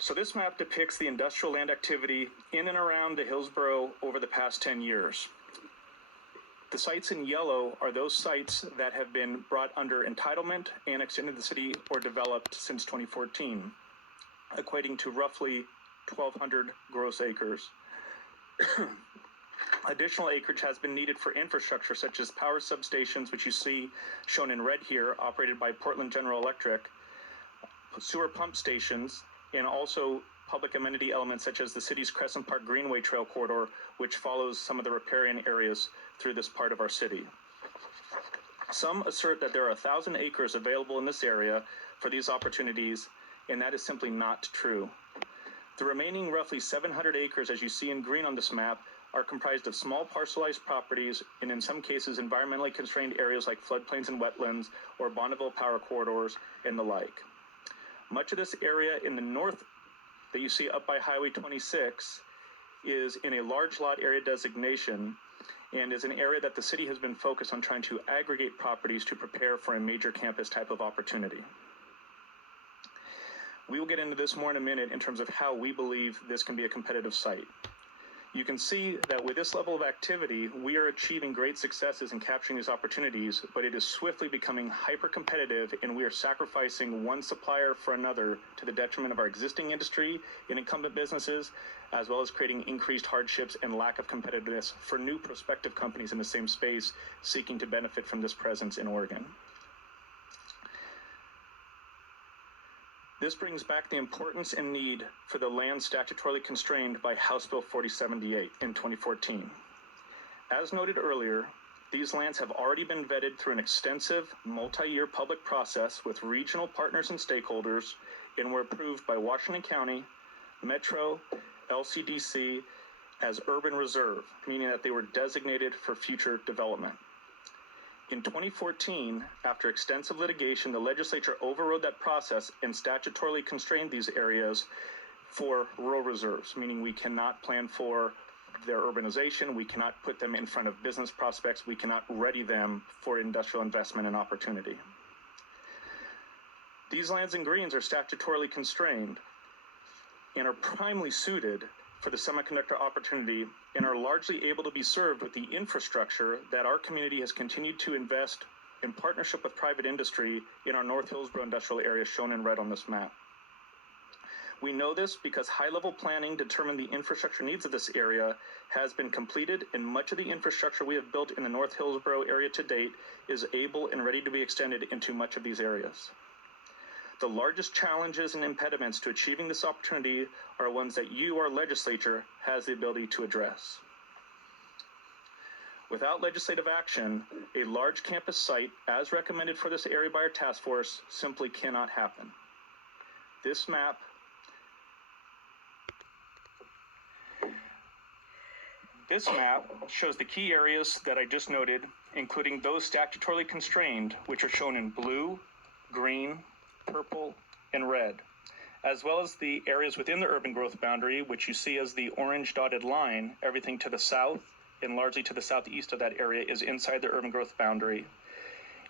So this map depicts the industrial land activity in and around the Hillsboro over the past 10 years. The sites in yellow are those sites that have been brought under entitlement, annexed into the city, or developed since 2014, equating to roughly 1,200 gross acres. Additional acreage has been needed for infrastructure such as power substations, which you see shown in red here, operated by Portland General Electric, sewer pump stations, and also public amenity elements such as the city's Crescent Park Greenway Trail corridor, which follows some of the riparian areas through this part of our city. Some assert that there are 1,000 acres available in this area for these opportunities, and that is simply not true. The remaining roughly 700 acres, as you see in green on this map, are comprised of small parcelized properties and in some cases environmentally constrained areas like floodplains and wetlands or Bonneville power corridors and the like. Much of this area in the north that you see up by Highway 26 is in a large lot area designation and is an area that the city has been focused on trying to aggregate properties to prepare for a major campus type of opportunity. We will get into this more in a minute in terms of how we believe this can be a competitive site. You can see that with this level of activity, we are achieving great successes in capturing these opportunities, but it is swiftly becoming hyper-competitive, and we are sacrificing one supplier for another to the detriment of our existing industry and incumbent businesses, as well as creating increased hardships and lack of competitiveness for new prospective companies in the same space seeking to benefit from this presence in Oregon. This brings back the importance and need for the land statutorily constrained by House Bill 4078 in 2014. As noted earlier, these lands have already been vetted through an extensive multi-year public process with regional partners and stakeholders and were approved by Washington County, Metro, LCDC as urban reserve, meaning that they were designated for future development. In 2014, after extensive litigation, the legislature overrode that process and statutorily constrained these areas for rural reserves, meaning we cannot plan for their urbanization, we cannot put them in front of business prospects, we cannot ready them for industrial investment and opportunity. These lands and greens are statutorily constrained and are primarily suited for the semiconductor opportunity and are largely able to be served with the infrastructure that our community has continued to invest in partnership with private industry in our North Hillsboro industrial area shown in red on this map. We know this because high-level planning determined the infrastructure needs of this area has been completed, and much of the infrastructure we have built in the North Hillsboro area to date is able and ready to be extended into much of these areas. The largest challenges and impediments to achieving this opportunity are ones that you, our legislature, has the ability to address. Without legislative action, a large campus site, as recommended for this area by our task force, simply cannot happen. This map shows the key areas that I just noted, including those statutorily constrained, which are shown in blue, green, purple, and red, as well as the areas within the urban growth boundary, which you see as the orange dotted line. Everything to the south and largely to the southeast of that area is inside the urban growth boundary,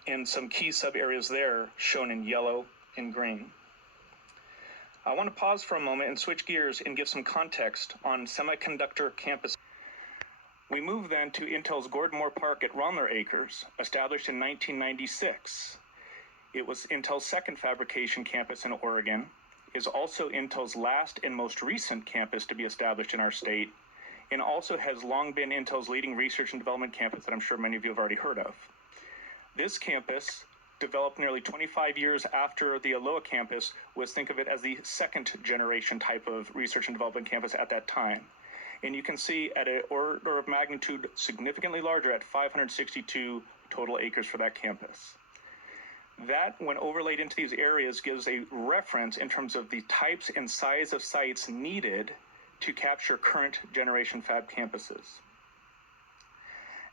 and some key sub areas there shown in yellow and green. I want to pause for a moment and switch gears and give some context on Semiconductor Campus. We move then to Intel's Gordon-Moore Park at Romler Acres, established in 1996. It was Intel's second fabrication campus in Oregon, is also Intel's last and most recent campus to be established in our state, and also has long been Intel's leading research and development campus that I'm sure many of you have already heard of. This campus, developed nearly 25 years after the Aloha campus, was, think of it as the second generation type of research and development campus at that time. And you can see at an order of magnitude significantly larger at 562 total acres for that campus. That, when overlaid into these areas, gives a reference in terms of the types and size of sites needed to capture current generation fab campuses.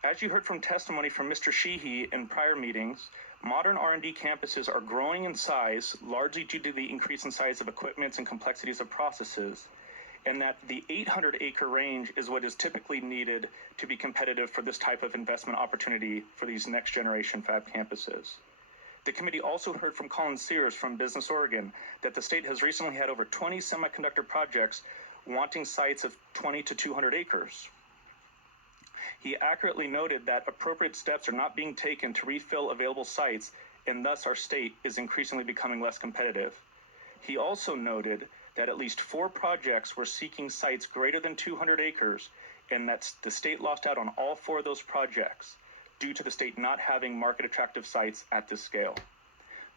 As you heard from testimony from Mr. Sheehy in prior meetings, modern R&D campuses are growing in size, largely due to the increase in size of equipments and complexities of processes, and that the 800-acre range is what is typically needed to be competitive for this type of investment opportunity for these next generation fab campuses. The committee also heard from Colin Sears from Business Oregon that the state has recently had over 20 semiconductor projects wanting sites of 20 to 200 acres. He accurately noted that appropriate steps are not being taken to refill available sites, and thus our state is increasingly becoming less competitive. He also noted that at least 4 projects were seeking sites greater than 200 acres, and that the state lost out on all 4 of those projects due to the state not having market-attractive sites at this scale.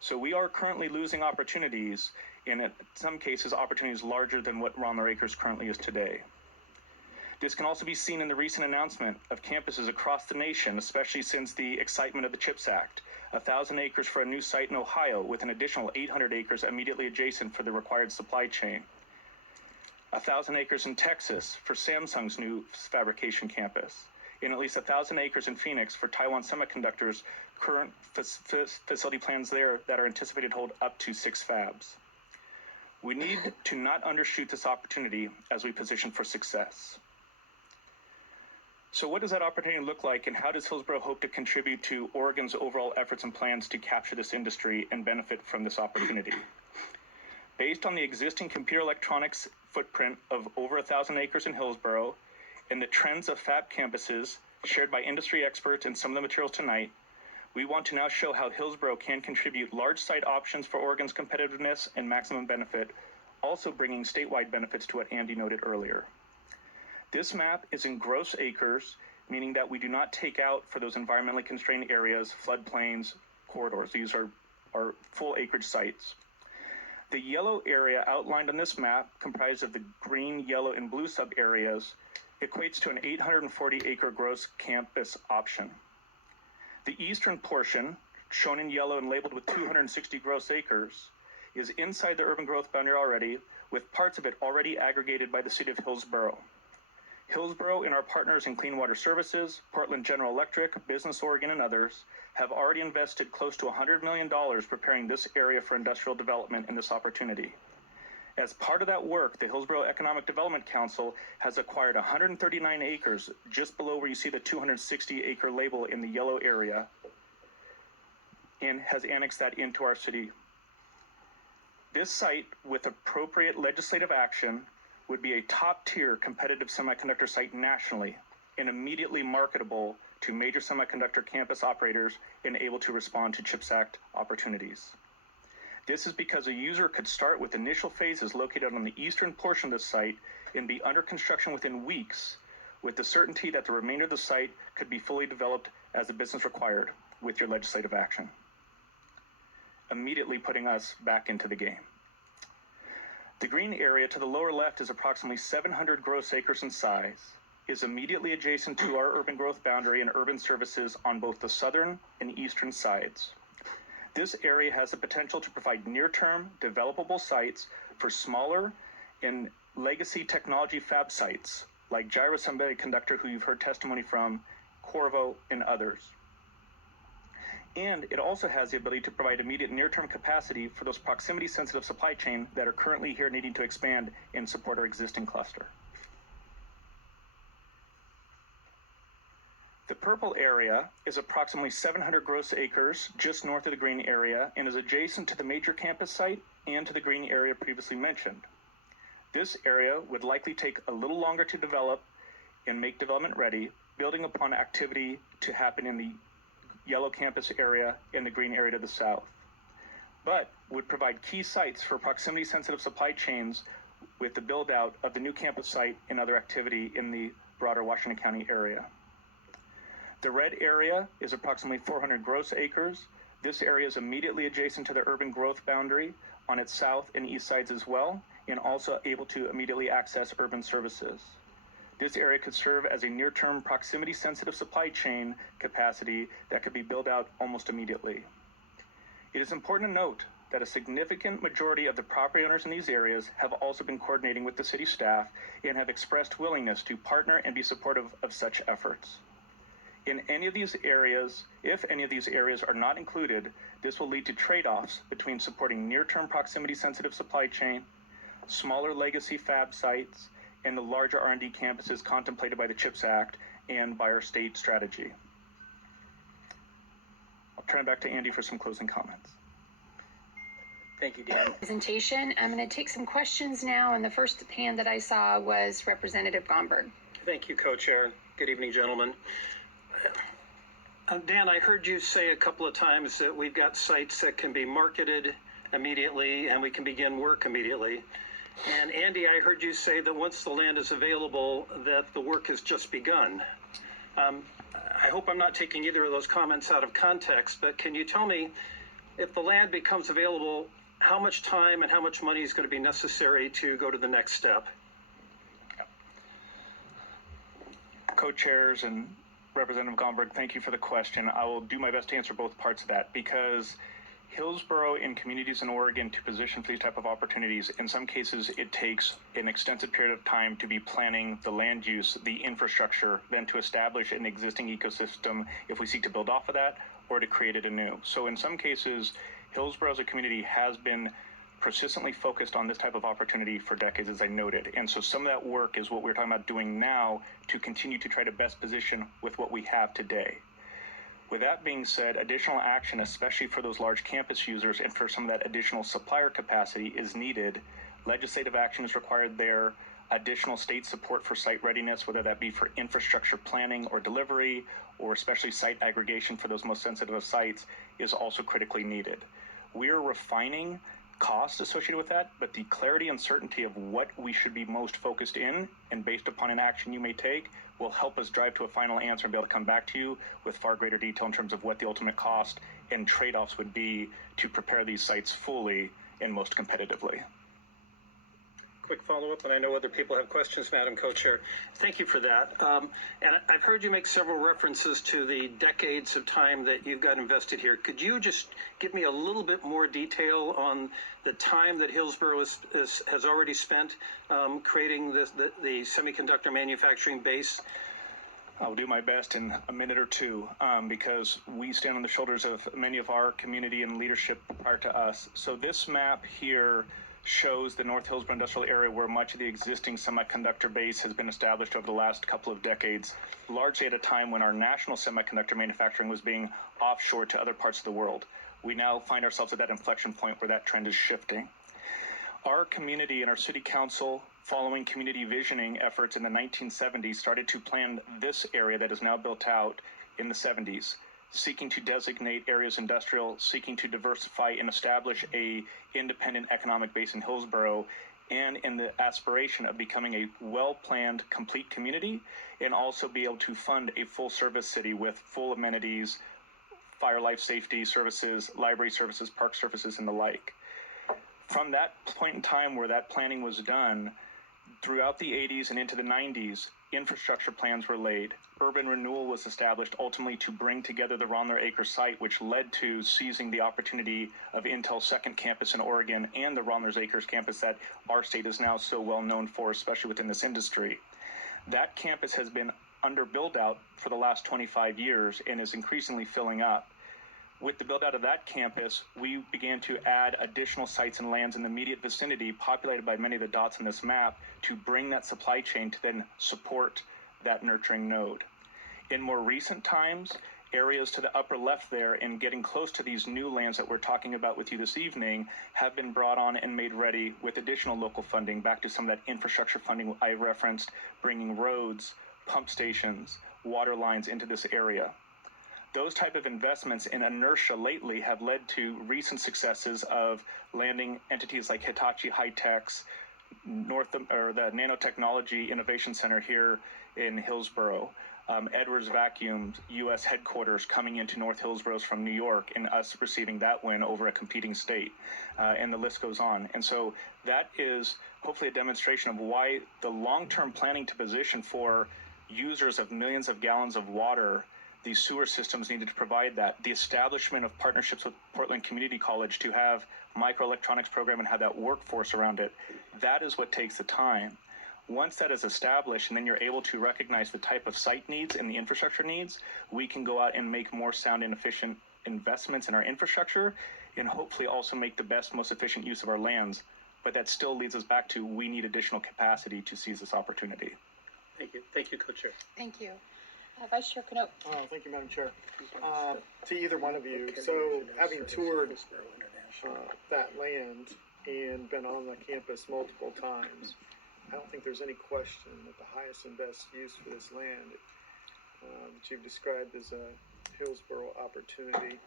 So we are currently losing opportunities, and in some cases, opportunities larger than what Ronler Acres currently is today. This can also be seen in the recent announcement of campuses across the nation, especially since the excitement of the CHIPS Act. 1,000 acres for a new site in Ohio with an additional 800 acres immediately adjacent for the required supply chain. 1,000 acres in Texas for Samsung's new fabrication campus. And at least 1,000 acres in Phoenix for Taiwan Semiconductor's current facility plans there that are anticipated to hold up to 6 fabs. We need to not undershoot this opportunity as we position for success. So what does that opportunity look like, and how does Hillsboro hope to contribute to Oregon's overall efforts and plans to capture this industry and benefit from this opportunity? Based on the existing computer electronics footprint of over 1,000 acres in Hillsboro and the trends of fab campuses shared by industry experts in some of the materials tonight, we want to now show how Hillsboro can contribute large site options for Oregon's competitiveness and maximum benefit, also bringing statewide benefits to what Andy noted earlier. This map is in gross acres, meaning that we do not take out for those environmentally constrained areas, floodplains, corridors. These are full acreage sites. The yellow area outlined on this map, comprised of the green, yellow, and blue sub-areas, equates to an 840-acre gross campus option. The eastern portion, shown in yellow and labeled with 260 gross acres, is inside the urban growth boundary already, with parts of it already aggregated by the city of Hillsboro. Hillsboro and our partners in Clean Water Services, Portland General Electric, Business Oregon, and others have already invested close to $100 million preparing this area for industrial development and this opportunity. As part of that work, the Hillsboro Economic Development Council has acquired 139 acres just below where you see the 260-acre label in the yellow area and has annexed that into our city. This site, with appropriate legislative action, would be a top-tier competitive semiconductor site nationally and immediately marketable to major semiconductor campus operators and able to respond to CHIPS Act opportunities. This is because a user could start with initial phases located on the eastern portion of the site and be under construction within weeks, with the certainty that the remainder of the site could be fully developed as the business required with your legislative action, immediately putting us back into the game. The green area to the lower left is approximately 700 gross acres in size, is immediately adjacent to our urban growth boundary and urban services on both the southern and eastern sides. This area has the potential to provide near-term developable sites for smaller and legacy technology fab sites like Gyro Semiconductor, who you've heard testimony from, Corvo, and others. And it also has the ability to provide immediate near-term capacity for those proximity-sensitive supply chain that are currently here needing to expand and support our existing cluster. The purple area is approximately 700 gross acres just north of the green area and is adjacent to the major campus site and to the green area previously mentioned. This area would likely take a little longer to develop and make development ready, building upon activity to happen in the yellow campus area and the green area to the south, but would provide key sites for proximity-sensitive supply chains with the build-out of the new campus site and other activity in the broader Washington County area. The red area is approximately 400 gross acres. This area is immediately adjacent to the urban growth boundary on its south and east sides as well, and also able to immediately access urban services. This area could serve as a near-term proximity-sensitive supply chain capacity that could be built out almost immediately. It is important to note that a significant majority of the property owners in these areas have also been coordinating with the city staff and have expressed willingness to partner and be supportive of such efforts. In any of these areas, if any of these areas are not included, this will lead to trade-offs between supporting near-term proximity-sensitive supply chain, smaller legacy fab sites, and the larger R&D campuses contemplated by the CHIPS Act and by our state strategy. I'll turn it back to Andy for some closing comments. Thank you, Dan. Presentation. I'm going to take some questions now, and the first hand that I saw was Representative Gomberg. Thank you, Co-Chair. Good evening, gentlemen. Dan, I heard you say a couple of times that we've got sites that can be marketed immediately and we can begin work immediately. And Andy, I heard you say that once the land is available, that the work has just begun. I hope I'm not taking either of those comments out of context, but can you tell me, if the land becomes available, how much time and how much money is going to be necessary to go to the next step? Co-chairs and Representative Gomberg, thank you for the question. I will do my best to answer both parts of that, because Hillsboro and communities in Oregon to position for these type of opportunities, in some cases it takes an extensive period of time to be planning the land use, the infrastructure, then to establish an existing ecosystem if we seek to build off of that, or to create it anew. So in some cases, Hillsboro as a community has been persistently focused on this type of opportunity for decades, as I noted. And so some of that work is what we're talking about doing now to continue to try to best position with what we have today. With that being said, additional action, especially for those large campus users and for some of that additional supplier capacity, is needed. Legislative action is required there. Additional state support for site readiness, whether that be for infrastructure planning or delivery, or especially site aggregation for those most sensitive of sites, is also critically needed. We are refining costs associated with that, but the clarity and certainty of what we should be most focused in and based upon an action you may take will help us drive to a final answer and be able to come back to you with far greater detail in terms of what the ultimate cost and trade-offs would be to prepare these sites fully and most competitively. Quick follow-up, and I know other people have questions, Madam Co-Chair. Thank you for that. And I've heard you make several references to the decades of time that you've got invested here. Could you just give me a little bit more detail on the time that Hillsboro has already spent creating the semiconductor manufacturing base? I'll do my best in a minute or two, because we stand on the shoulders of many of our community and leadership prior to us. So this map here shows the North Hillsboro industrial area where much of the existing semiconductor base has been established over the last couple of decades, largely at a time when our national semiconductor manufacturing was being offshore to other parts of the world. We now find ourselves at that inflection point where that trend is shifting. Our community and our city council, following community visioning efforts in the 1970s, started to plan this area that is now built out in the 70s. Seeking to designate areas industrial, seeking to diversify and establish a independent economic base in Hillsboro, and in the aspiration of becoming a well-planned, complete community, and also be able to fund a full-service city with full amenities, fire life safety services, library services, park services, and the like. From that point in time where that planning was done, throughout the 80s and into the 90s, infrastructure plans were laid. Urban renewal was established ultimately to bring together the Ronler Acre site, which led to seizing the opportunity of Intel's second campus in Oregon and the Ronler's Acres campus that our state is now so well known for, especially within this industry. That campus has been under build out for the last 25 years and is increasingly filling up. With the build out of that campus, we began to add additional sites and lands in the immediate vicinity, populated by many of the dots in this map, to bring that supply chain to then support that nurturing node. In more recent times, areas to the upper left there and getting close to these new lands that we're talking about with you this evening have been brought on and made ready with additional local funding, back to some of that infrastructure funding I referenced, bringing roads, pump stations, water lines into this area. Those type of investments in inertia lately have led to recent successes of landing entities like Hitachi High-Tech's the Nanotechnology Innovation Center here in Hillsboro, Edwards Vacuum's U.S. headquarters coming into North Hillsboro from New York, and us receiving that win over a competing state, and the list goes on. And so that is hopefully a demonstration of why the long-term planning to position for users of millions of gallons of water, these sewer systems needed to provide that. The establishment of partnerships with Portland Community College to have microelectronics program and have that workforce around it, that is what takes the time. Once that is established and then you're able to recognize the type of site needs and the infrastructure needs, we can go out and make more sound and efficient investments in our infrastructure and hopefully also make the best, most efficient use of our lands. But that still leads us back to we need additional capacity to seize this opportunity. Thank you. Thank you, Co-Chair. Thank you. Vice Chair Canope. Thank you, Madam Chair. To either one of you, so having toured that land and been on the campus multiple times, I don't think there's any question that the highest and best use for this land that you've described as a Hillsboro opportunity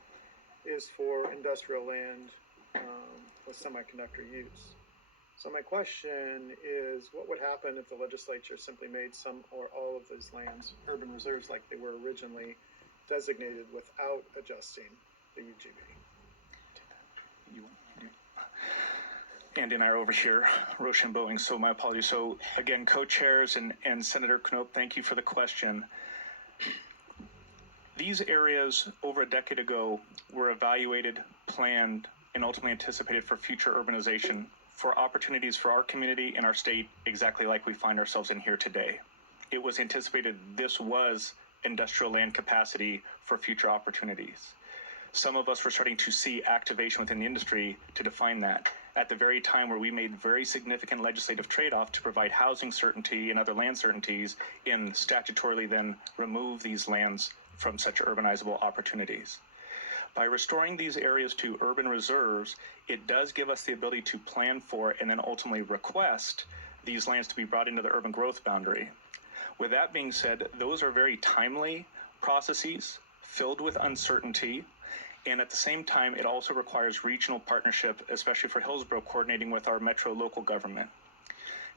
is for industrial land with semiconductor use. So my question is, what would happen if the legislature simply made some or all of those lands urban reserves like they were originally designated without adjusting the UGB? Andy and I are over here rochambeauing, so my apologies. So again, co-chairs and Senator Knope, thank you for the question. These areas over a decade ago were evaluated, planned, and ultimately anticipated for future urbanization, for opportunities for our community and our state exactly like we find ourselves in here today. It was anticipated this was industrial land capacity for future opportunities. Some of us were starting to see activation within the industry to define that at the very time where we made very significant legislative trade-off to provide housing certainty and other land certainties and statutorily then remove these lands from such urbanizable opportunities. By restoring these areas to urban reserves, it does give us the ability to plan for and then ultimately request these lands to be brought into the urban growth boundary. With that being said, those are very timely processes filled with uncertainty, and at the same time, it also requires regional partnership, especially for Hillsboro, coordinating with our metro local government.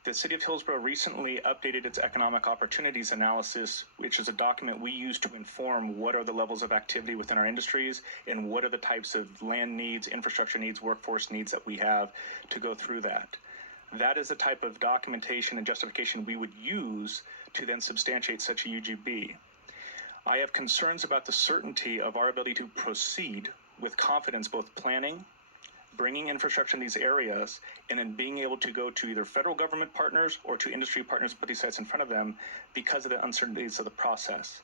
The City of Hillsboro recently updated its economic opportunities analysis, which is a document we use to inform what are the levels of activity within our industries and what are the types of land needs, infrastructure needs, workforce needs that we have to go through that. That is the type of documentation and justification we would use to then substantiate such a UGB. I have concerns about the certainty of our ability to proceed with confidence, both planning, bringing infrastructure in these areas, and then being able to go to either federal government partners or to industry partners, put these sites in front of them because of the uncertainties of the process.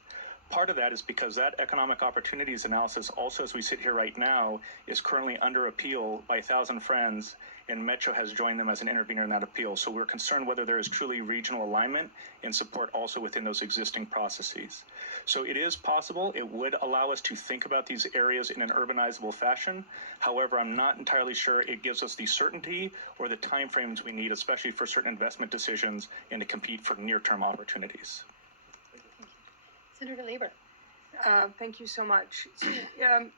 Part of that is because that economic opportunities analysis also, as we sit here right now, is currently under appeal by 1,000 Friends, and Metro has joined them as an intervener in that appeal. So we're concerned whether there is truly regional alignment and support also within those existing processes. So it is possible. It would allow us to think about these areas in an urbanizable fashion. However, I'm not entirely sure it gives us the certainty or the timeframes we need, especially for certain investment decisions and to compete for near-term opportunities. Senator Lieber. Thank you so much. So,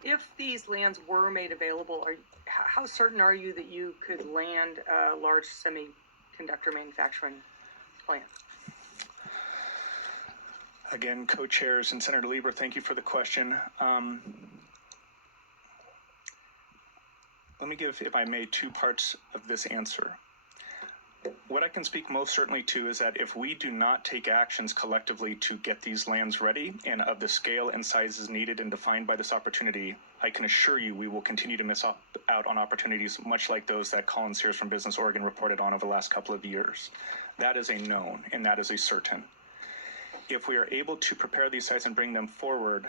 if these lands were made available, how certain are you that you could land a large semiconductor manufacturing plant? Again, co-chairs and Senator Lieber, thank you for the question. Let me give, if I may, two parts of this answer. What I can speak most certainly to is that if we do not take actions collectively to get these lands ready and of the scale and sizes needed and defined by this opportunity, I can assure you we will continue to miss out on opportunities much like those that Colin Sears from Business Oregon reported on over the last couple of years. That is a known and that is a certain. If we are able to prepare these sites and bring them forward,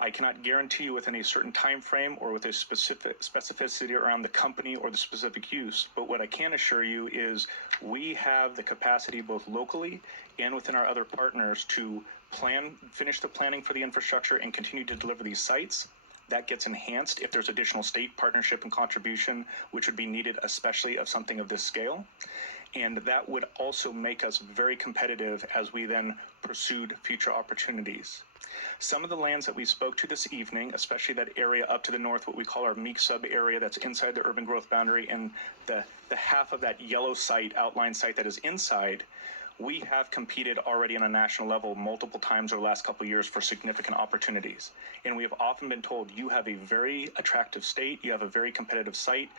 I cannot guarantee you within a certain time frame or with a specific specificity around the company or the specific use. But what I can assure you is we have the capacity both locally and within our other partners to finish the planning for the infrastructure and continue to deliver these sites. That gets enhanced if there's additional state partnership and contribution, which would be needed, especially of something of this scale. And that would also make us very competitive as we then pursued future opportunities. Some of the lands that we spoke to this evening, especially that area up to the north, what we call our Meek sub area that's inside the urban growth boundary, and the half of that yellow site, outline site that is inside, we have competed already on a national level multiple times over the last couple of years for significant opportunities. And we have often been told, you have a very attractive state, you have a very competitive site,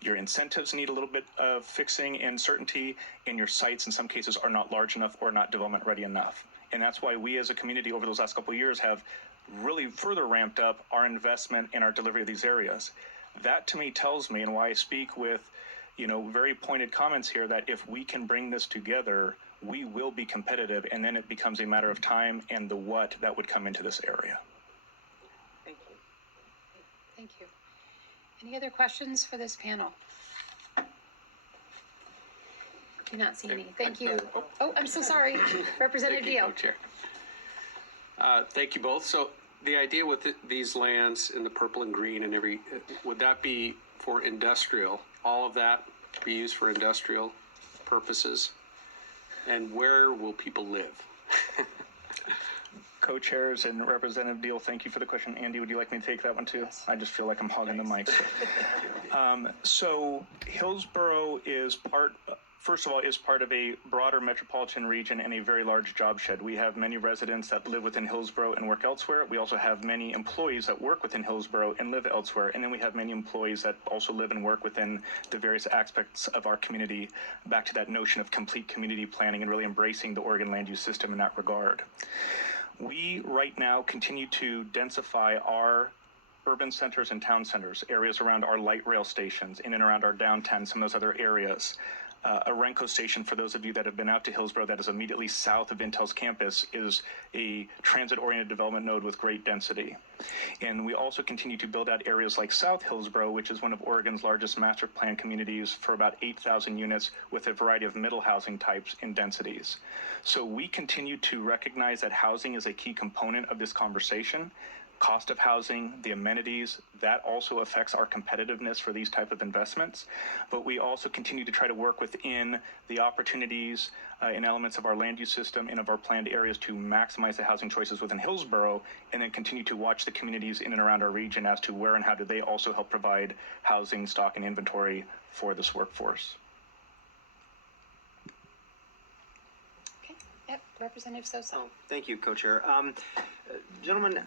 your incentives need a little bit of fixing and certainty, and your sites in some cases are not large enough or not development ready enough. And that's why we as a community over those last couple of years have really further ramped up our investment in our delivery of these areas. That to me tells me, and why I speak with, very pointed comments here, that if we can bring this together, we will be competitive, and then it becomes a matter of time and the what that would come into this area. Thank you. Thank you. Any other questions for this panel? Do not see any. Thank you. Oh, I'm so sorry. Representative Dio. Chair. Thank you both. So the idea with these lands in the purple and green and would that be for industrial? All of that be used for industrial purposes? And where will people live? Co-chairs and Representative Deal, thank you for the question. Andy, would you like me to take that one too? Yes. I just feel like I'm hogging the mic. So Hillsboro is first of all, is part of a broader metropolitan region and a very large job shed. We have many residents that live within Hillsboro and work elsewhere. We also have many employees that work within Hillsboro and live elsewhere. And then we have many employees that also live and work within the various aspects of our community, back to that notion of complete community planning and really embracing the Oregon land use system in that regard. We right now continue to densify our urban centers and town centers, areas around our light rail stations, in and around our downtown, some of those other areas. A Renko station, for those of you that have been out to Hillsboro, that is immediately south of Intel's campus, is a transit-oriented development node with great density. And we also continue to build out areas like South Hillsboro, which is one of Oregon's largest master plan communities, for about 8,000 units with a variety of middle housing types and densities. So we continue to recognize that housing is a key component of this conversation. Cost of housing, the amenities, that also affects our competitiveness for these type of investments. But we also continue to try to work within the opportunities and elements of our land use system and of our planned areas to maximize the housing choices within Hillsboro, and then continue to watch the communities in and around our region as to where and how do they also help provide housing, stock, and inventory for this workforce. Okay. Yep. Representative Sosa. Oh, thank you, Co-Chair. Gentlemen,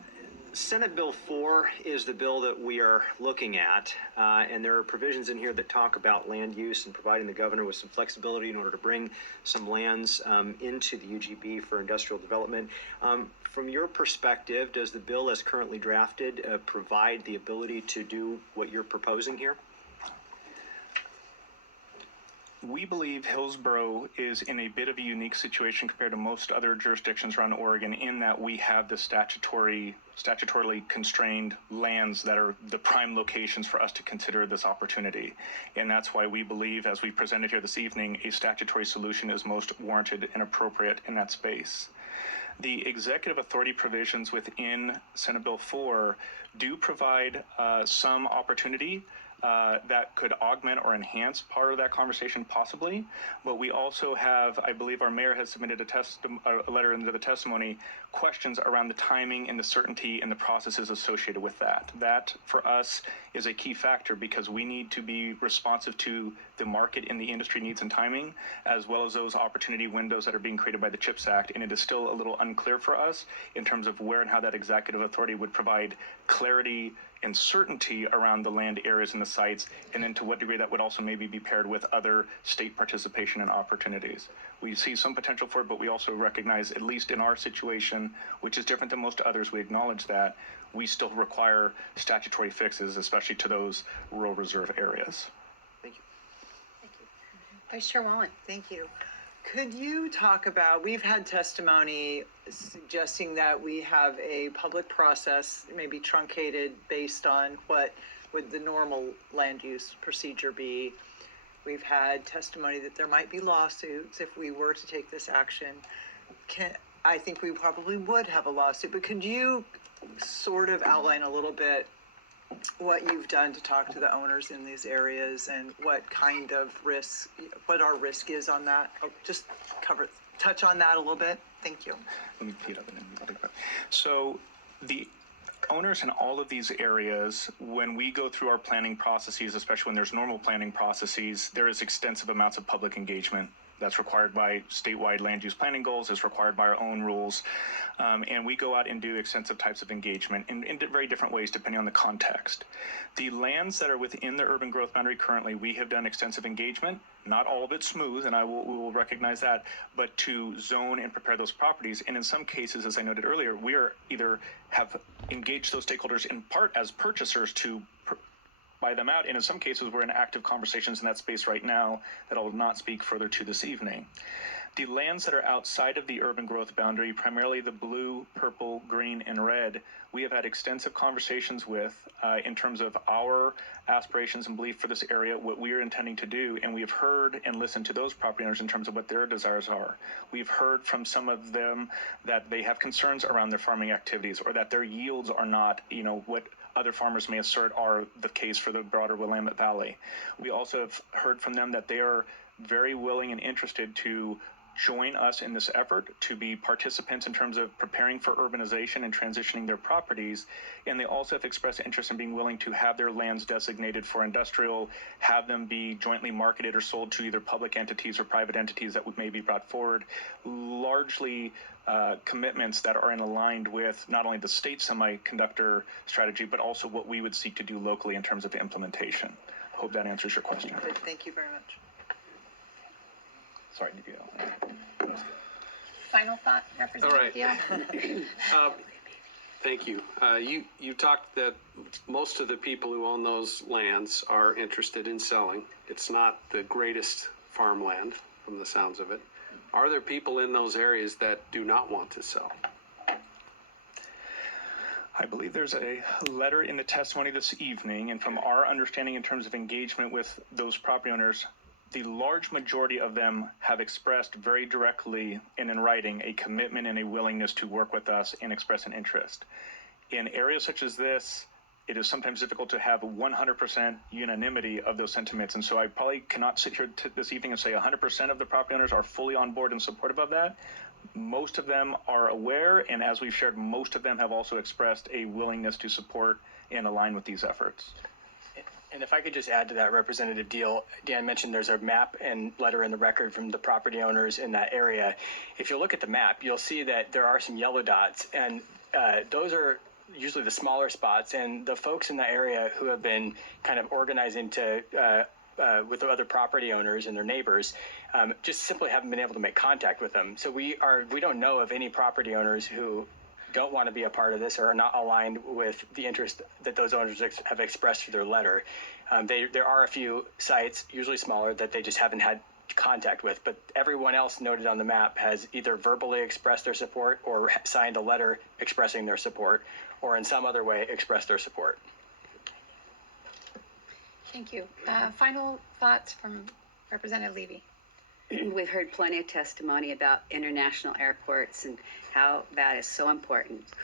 Senate Bill 4 is the bill that we are looking at, and there are provisions in here that talk about land use and providing the governor with some flexibility in order to bring some lands into the UGB for industrial development. From your perspective, does the bill as currently drafted provide the ability to do what you're proposing here? We believe Hillsboro is in a bit of a unique situation compared to most other jurisdictions around Oregon, in that we have the statutorily constrained lands that are the prime locations for us to consider this opportunity. And that's why we believe, as we presented here this evening, a statutory solution is most warranted and appropriate in that space. The executive authority provisions within Senate Bill 4 do provide some opportunity that could augment or enhance part of that conversation, possibly. But we also have, I believe our mayor has submitted a letter into the testimony, questions around the timing and the certainty and the processes associated with that. That, for us, is a key factor, because we need to be responsive to the market and the industry needs and timing, as well as those opportunity windows that are being created by the CHIPS Act. And it is still a little unclear for us in terms of where and how that executive authority would provide clarity and certainty around the land areas and the sites, and then to what degree that would also maybe be paired with other state participation and opportunities. We see some potential for it, but we also recognize, at least in our situation, which is different than most others, we acknowledge that we still require statutory fixes, especially to those rural reserve areas. Thank you. Thank you. Vice Chair Wallen. Thank you. Could you talk about, we've had testimony suggesting that we have a public process, maybe truncated based on what would the normal land use procedure be. We've had testimony that there might be lawsuits if we were to take this action. I think we probably would have a lawsuit, but could you sort of outline a little bit what you've done to talk to the owners in these areas and what kind of risk, what our risk is on that? Just touch on that a little bit. Thank you. Let me tee it up and then we'll take that. So the owners in all of these areas, when we go through our planning processes, especially when there's normal planning processes, there is extensive amounts of public engagement. That's required by statewide land use planning goals, is required by our own rules. And we go out and do extensive types of engagement in very different ways depending on the context. The lands that are within the urban growth boundary currently, we have done extensive engagement, not all of it smooth, and we will recognize that, but to zone and prepare those properties. And in some cases, as I noted earlier, we are either have engaged those stakeholders in part as purchasers to buy them out. And in some cases, we're in active conversations in that space right now that I will not speak further to this evening. The lands that are outside of the urban growth boundary, primarily the blue, purple, green, and red, we have had extensive conversations with in terms of our aspirations and belief for this area, what we are intending to do, and we have heard and listened to those property owners in terms of what their desires are. We've heard from some of them that they have concerns around their farming activities or that their yields are not, what other farmers may assert are the case for the broader Willamette Valley. We also have heard from them that they are very willing and interested to join us in this effort to be participants in terms of preparing for urbanization and transitioning their properties. And they also have expressed interest in being willing to have their lands designated for industrial, have them be jointly marketed or sold to either public entities or private entities that may be brought forward, largely commitments that are aligned with not only the state semiconductor strategy, but also what we would seek to do locally in terms of implementation. I hope that answers your question. Thank you very much. Sorry, Nico. Final thought, Representative Deal? Thank you. You talked that most of the people who own those lands are interested in selling. It's not the greatest farmland from the sounds of it. Are there people in those areas that do not want to sell? I believe there's a letter in the testimony this evening, and from our understanding in terms of engagement with those property owners, the large majority of them have expressed very directly and in writing a commitment and a willingness to work with us and express an interest. In areas such as this, it is sometimes difficult to have 100% unanimity of those sentiments. And so I probably cannot sit here this evening and say 100% of the property owners are fully on board and supportive of that. Most of them are aware, and as we've shared, most of them have also expressed a willingness to support and align with these efforts. And if I could just add to that, Representative Deal, Dan mentioned there's a map and letter in the record from the property owners in that area. If you look at the map, you'll see that there are some yellow dots, and those are usually the smaller spots. And the folks in the area who have been kind of organizing to with the other property owners and their neighbors, just simply haven't been able to make contact with them. So we don't know of any property owners who don't want to be a part of this or are not aligned with the interest that those owners have expressed through their letter. There are a few sites, usually smaller, that they just haven't had contact with, but everyone else noted on the map has either verbally expressed their support or signed a letter expressing their support, or in some other way expressed their support. Thank you. Final thoughts from Representative Levy. We've heard plenty of testimony about international airports and how that is so important.